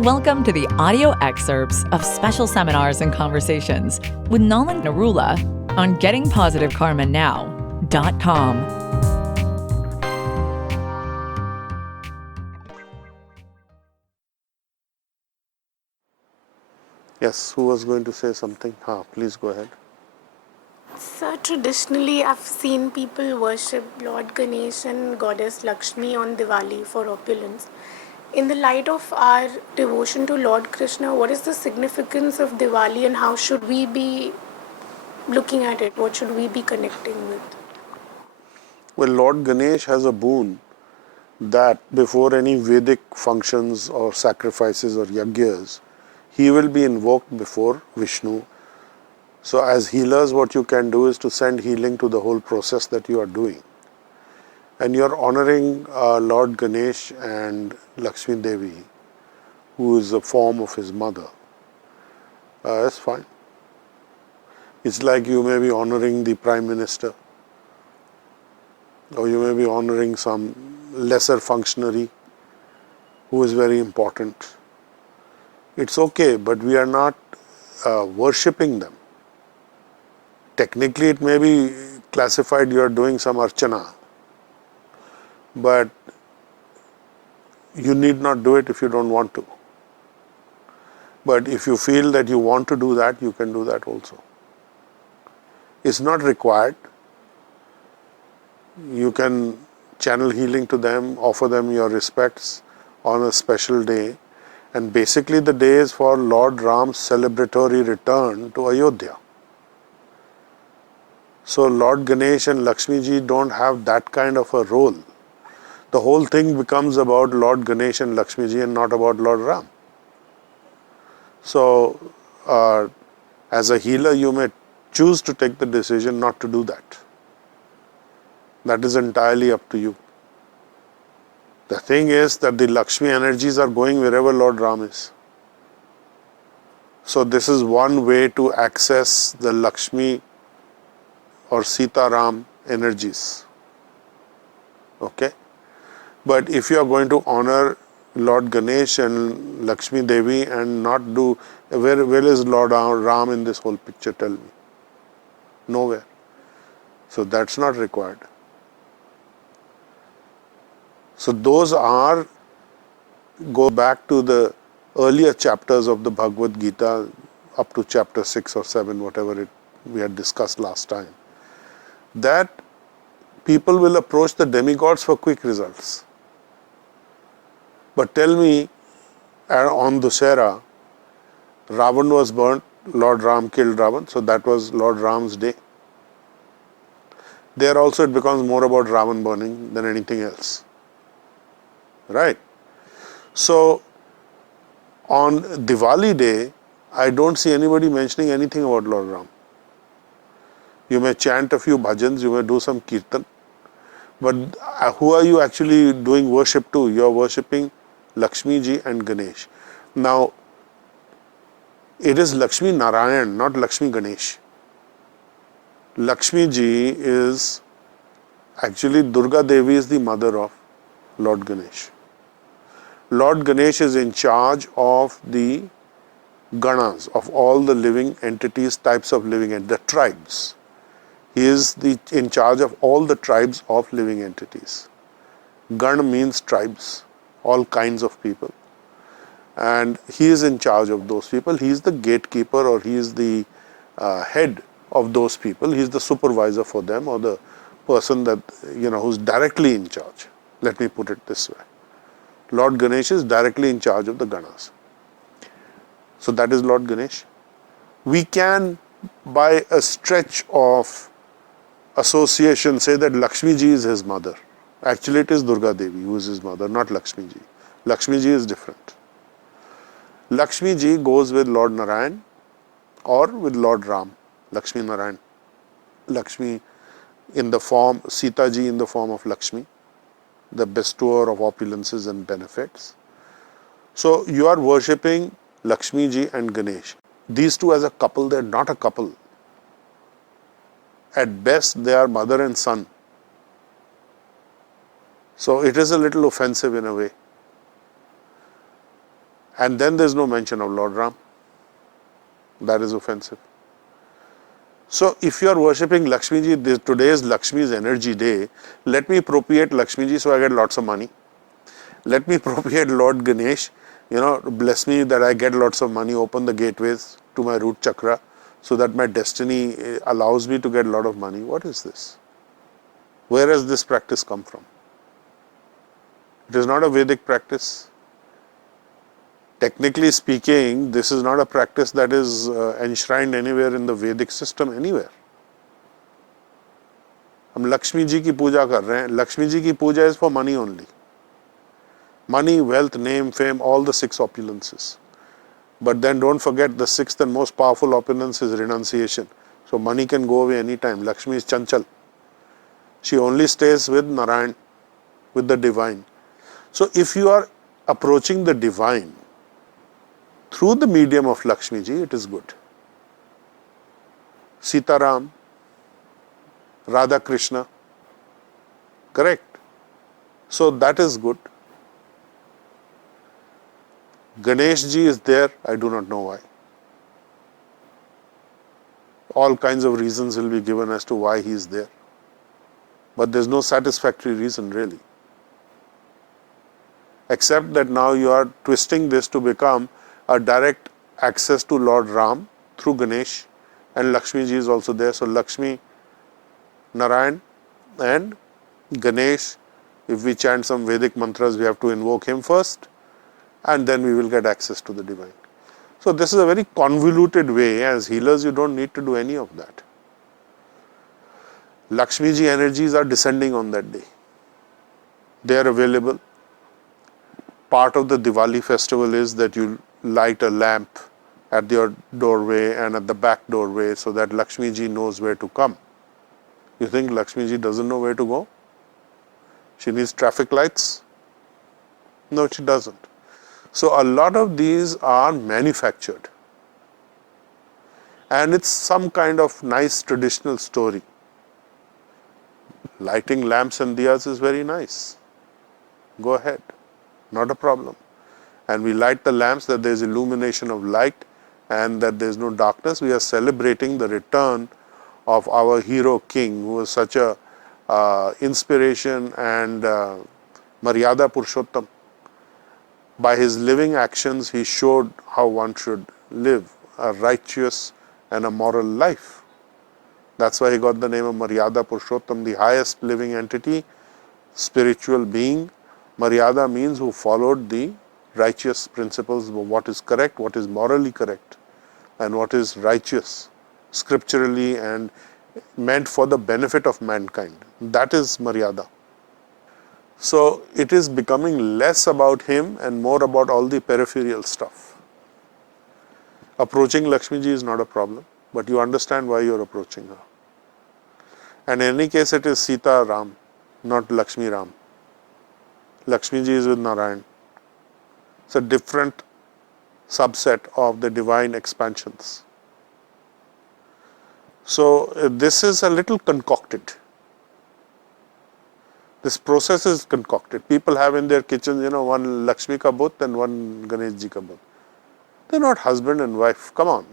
Welcome to the audio excerpts of special seminars and conversations with Nolan Narula on gettingpositivekarmanow.com. Yes, who was going to say something? Please go ahead. So traditionally, I've seen people worship Lord Ganesh and Goddess Lakshmi on Diwali for opulence. In the light of our devotion to Lord Krishna, what is the significance of Diwali and how should we be looking at it? What should we be connecting with? Well, Lord Ganesh has a boon that before any Vedic functions or sacrifices or yagyas, he will be invoked before Vishnu. So as healers, what you can do is to send healing to the whole process that you are doing. And you're honoring Lord Ganesh and Lakshmi Devi, who is a form of his mother. That's fine. It's like you may be honoring the Prime Minister, or you may be honoring some lesser functionary who is very important. It's okay, but we are not worshipping them. Technically, it may be classified you are doing some archana, but you need not do it if you don't want to. But if you feel that you want to do that, you can do that also. It's not required. You can channel healing to them, offer them your respects on a special day. And basically the day is for Lord Ram's celebratory return to Ayodhya. So Lord Ganesh and Lakshmi ji don't have that kind of a role. The whole thing becomes about Lord Ganesh and Lakshmi ji and not about Lord Ram. So as a healer, you may choose to take the decision not to do that. That is entirely up to you. The thing is that the Lakshmi energies are going wherever Lord Ram is. So this is one way to access the Lakshmi or Sita Ram energies. Okay? But if you are going to honor Lord Ganesh and Lakshmi Devi and not do, where is Lord Ram in this whole picture, tell me? Nowhere. So that's not required. So those are, go back to the earlier chapters of the Bhagavad Gita up to chapter 6 or 7, whatever we had discussed last time, that people will approach the demigods for quick results. But tell me, on Dussehra, Ravan was burnt, Lord Ram killed Ravan, so that was Lord Ram's day. There also it becomes more about Ravan burning than anything else. Right? So, on Diwali day, I don't see anybody mentioning anything about Lord Ram. You may chant a few bhajans, you may do some kirtan, but who are you actually doing worship to? You are worshipping Lakshmi ji and Ganesh. Now, it is Lakshmi Narayan, not Lakshmi Ganesh. Lakshmi ji is actually Durga Devi is the mother of Lord Ganesh. Lord Ganesh is in charge of the ganas, of all the living entities, types of living entities, the tribes. He is in charge of all the tribes of living entities. Gana means tribes, all kinds of people. And he is in charge of those people. He is the gatekeeper, or he is the head of those people. He is the supervisor for them, or the person that, who's directly in charge. Let me put it this way. Lord Ganesh is directly in charge of the ganas. So that is Lord Ganesh. We can, by a stretch of association, say that Lakshmi ji is his mother. Actually, it is Durga Devi who is his mother, not Lakshmi ji. Lakshmi ji is different. Lakshmi ji goes with Lord Narayan or with Lord Ram. Lakshmi Narayan. Lakshmi in the form, Sita ji in the form of Lakshmi, the bestower of opulences and benefits. So you are worshipping Lakshmi ji and Ganesh. These two as a couple, they are not a couple. At best, they are mother and son. So it is a little offensive in a way. And then there's no mention of Lord Ram. That is offensive. So if you are worshipping Lakshmi ji, today is Lakshmi's energy day, let me appropriate Lakshmi ji so I get lots of money. Let me appropriate Lord Ganesh, bless me that I get lots of money, open the gateways to my root chakra so that my destiny allows me to get a lot of money. What is this? Where has this practice come from? It is not a Vedic practice. Technically speaking, this is not a practice that is enshrined anywhere in the Vedic system anywhere. हम लक्ष्मी जी की पूजा कर रहे हैं. लक्ष्मी जी की पूजा is for money only. Money, wealth, name, fame, all the 6 opulences. But then don't forget the 6th and most powerful opulence is renunciation. So money can go away anytime. Lakshmi is chanchal. She only stays with Narayan, with the divine. So if you are approaching the divine through the medium of Lakshmi ji, it is good. Sitaram, Radha Krishna, correct? So that is good. Ganesh ji is there, I do not know why. All kinds of reasons will be given as to why he is there. But there's no satisfactory reason really. Except that now you are twisting this to become a direct access to Lord Ram through Ganesh, and Lakshmi ji is also there. So Lakshmi, Narayan and Ganesh, if we chant some Vedic mantras, we have to invoke him first, and then we will get access to the divine. So this is a very convoluted way. As healers, you don't need to do any of that. Lakshmi ji energies are descending on that day. They are available. Part of the Diwali festival is that you light a lamp at your doorway and at the back doorway so that Lakshmi ji knows where to come. You think Lakshmi ji doesn't know where to go? She needs traffic lights? No, she doesn't. So a lot of these are manufactured. And it's some kind of nice traditional story. Lighting lamps and diyas is very nice. Go ahead, not a problem. And we light the lamps that there is illumination of light and that there is no darkness. We are celebrating the return of our hero king, who was such a inspiration and Maryada Purushottam. By his living actions, he showed how one should live a righteous and a moral life. That's why he got the name of Maryada Purushottam, the highest living entity, spiritual being. Maryada means who followed the righteous principles of what is correct, what is morally correct, and what is righteous, scripturally and meant for the benefit of mankind. That is Maryada. So it is becoming less about him and more about all the peripheral stuff. Approaching Lakshmi ji is not a problem, but you understand why you are approaching her. And in any case, it is Sita Ram, not Lakshmi Ram. Lakshmi ji is with Narayan. It's a different subset of the divine expansions. So this is a little concocted. This process is concocted. People have in their kitchens, one Lakshmi ka but and one Ganesh ji ka but. They're not husband and wife. Come on.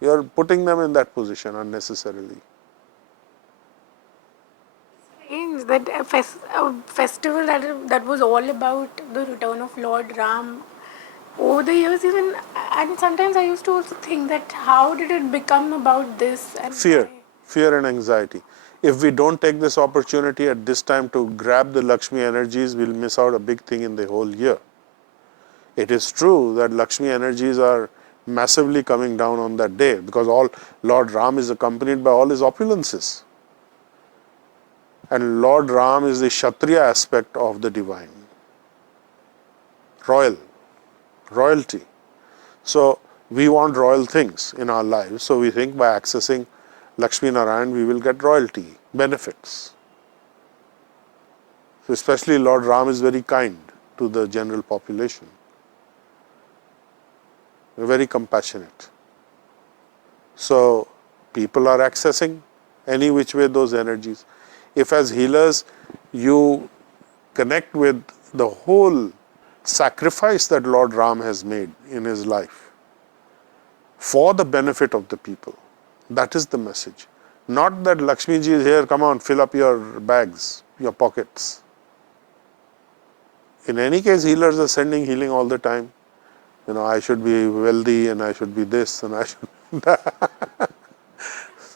You're putting them in that position unnecessarily. Strange that a festival that was all about the return of Lord Ram. Over the years, and sometimes I used to also think that how did it become about this? And Fear and anxiety. If we don't take this opportunity at this time to grab the Lakshmi energies, we'll miss out a big thing in the whole year. It is true that Lakshmi energies are massively coming down on that day because Lord Ram is accompanied by all his opulences. And Lord Ram is the Kshatriya aspect of the divine. Royalty. So we want royal things in our lives. So we think by accessing Lakshmi Narayan, we will get royalty, benefits. So especially Lord Ram is very kind to the general population. Very compassionate. So people are accessing any which way those energies. If as healers you connect with the whole sacrifice that Lord Ram has made in his life for the benefit of the people. That is the message. Not that Lakshmi ji is here, come on, fill up your bags, your pockets. In any case, healers are sending healing all the time. You know, I should be wealthy and I should be this and I should be that.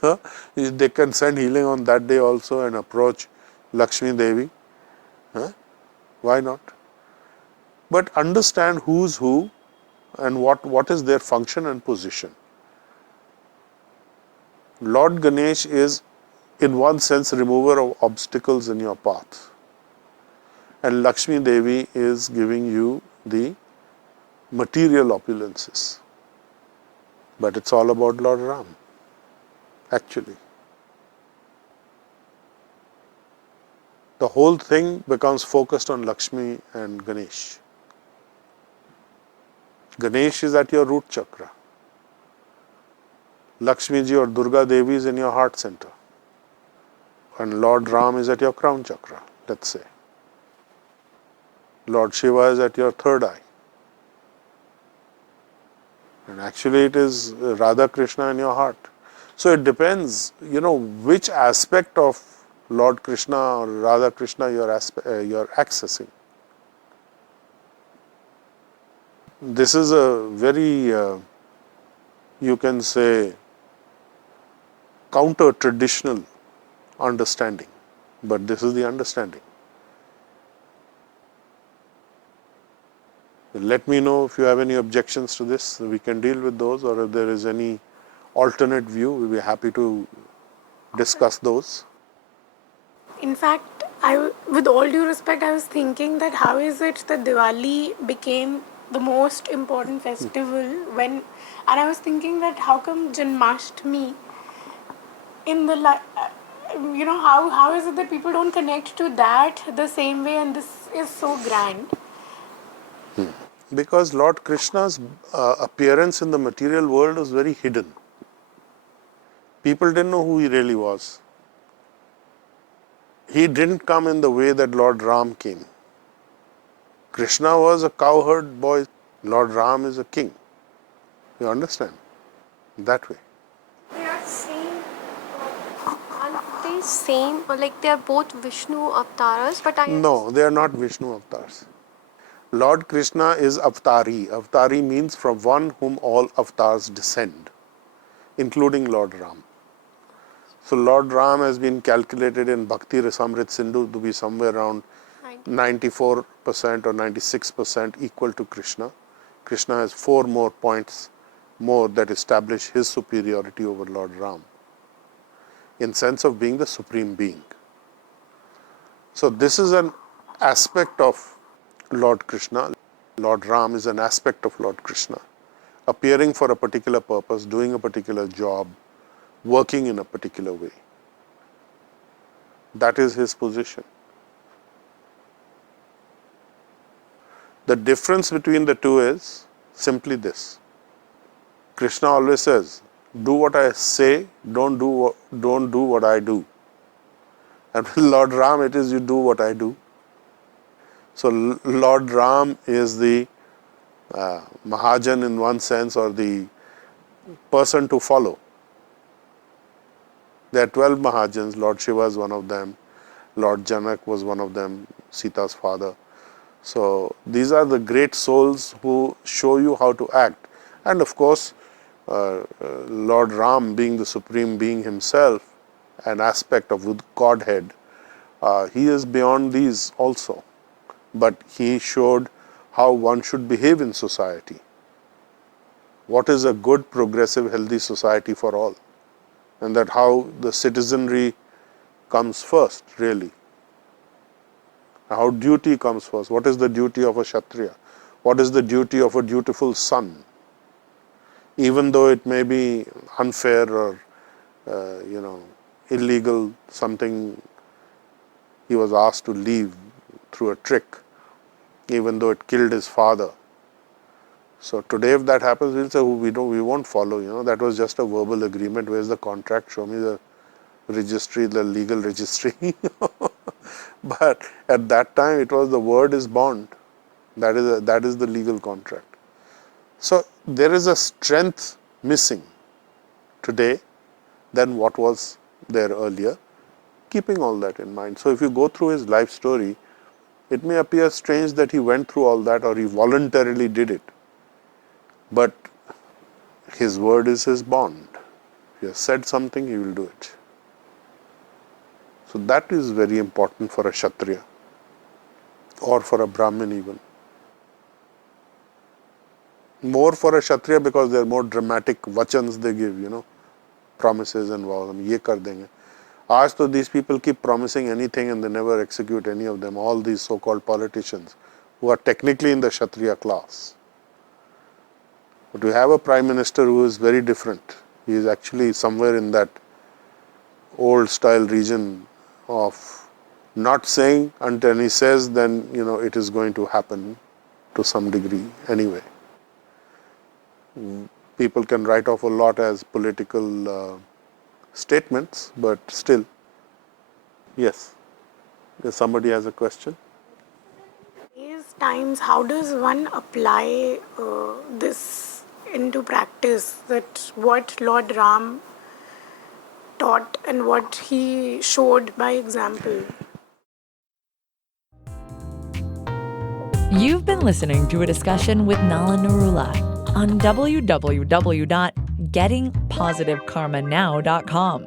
So, they can send healing on that day also and approach Lakshmi Devi. Huh? Why not? But understand who's who and what is their function and position. Lord Ganesh is, in one sense, remover of obstacles in your path. And Lakshmi Devi is giving you the material opulences. But it's all about Lord Ram, actually. The whole thing becomes focused on Lakshmi and Ganesh. Ganesh is at your root chakra. Lakshmi ji or Durga Devi is in your heart center. And Lord Ram is at your crown chakra, let's say. Lord Shiva is at your third eye. And actually it is Radha Krishna in your heart. So it depends, you know, which aspect of Lord Krishna or Radha Krishna you're accessing. This is a very, you can say, counter-traditional understanding, but this is the understanding. Let me know if you have any objections to this. We can deal with those, or if there is any alternate view, we'll be happy to discuss those. In fact, with all due respect, I was thinking that how is it that Diwali became the most important festival and I was thinking that how come Janmashtami in the how is it that people don't connect to that the same way, and this is so grand? Because Lord Krishna's appearance in the material world was very hidden. People didn't know who he really was. He didn't come in the way that Lord Ram came. Krishna was a cowherd boy. Lord Ram is a king. You understand? That way. They are same, aren't they same? Or like they are both Vishnu avatars, but No, they are not Vishnu avatars. Lord Krishna is Avatari. Avatari means from one whom all avatars descend, including Lord Ram. So Lord Ram has been calculated in Bhakti Rasamrit Sindhu to be somewhere around 94% or 96% equal to Krishna. Krishna has 4 more points more that establish his superiority over Lord Ram in sense of being the supreme being. So this is an aspect of Lord Krishna. Lord Ram is an aspect of Lord Krishna, appearing for a particular purpose, doing a particular job, working in a particular way. That is his position. The difference between the two is simply this. Krishna always says, do what I say, don't do what I do. And with Lord Ram, it is you do what I do. So Lord Ram is the Mahajan in one sense, or the person to follow. There are 12 Mahajans. Lord Shiva is one of them. Lord Janak was one of them, Sita's father. So these are the great souls who show you how to act. And of course, Lord Ram being the supreme being himself, an aspect of Godhead, he is beyond these also. But he showed how one should behave in society. What is a good, progressive, healthy society for all? And that how the citizenry comes first, really. How duty comes first. What is the duty of a Kshatriya? What is the duty of a dutiful son? Even though it may be unfair or, illegal, something he was asked to leave through a trick, even though it killed his father. So today if that happens, we'll say, we won't follow, that was just a verbal agreement. Where's the contract? Show me the registry, the legal registry. But at that time, it was the word is bond. That is the legal contract. So there is a strength missing today than what was there earlier, keeping all that in mind. So if you go through his life story, it may appear strange that he went through all that or he voluntarily did it. But his word is his bond. If he has said something, he will do it. So that is very important for a Kshatriya or for a Brahmin even. More for a Kshatriya because they are more dramatic vachans they give, promises and vows. Ye kar denge. Aaj to these people keep promising anything and they never execute any of them. All these so-called politicians who are technically in the Kshatriya class. But we have a prime minister who is very different. He is actually somewhere in that old style region of not saying until he says, then it is going to happen to some degree anyway. People can write off a lot as political statements, but still, yes. If somebody has a question. These times, how does one apply this into practice? That what Lord Ram taught and what he showed by example. You've been listening to a discussion with Nalan Narula on www.gettingpositivekarmanow.com.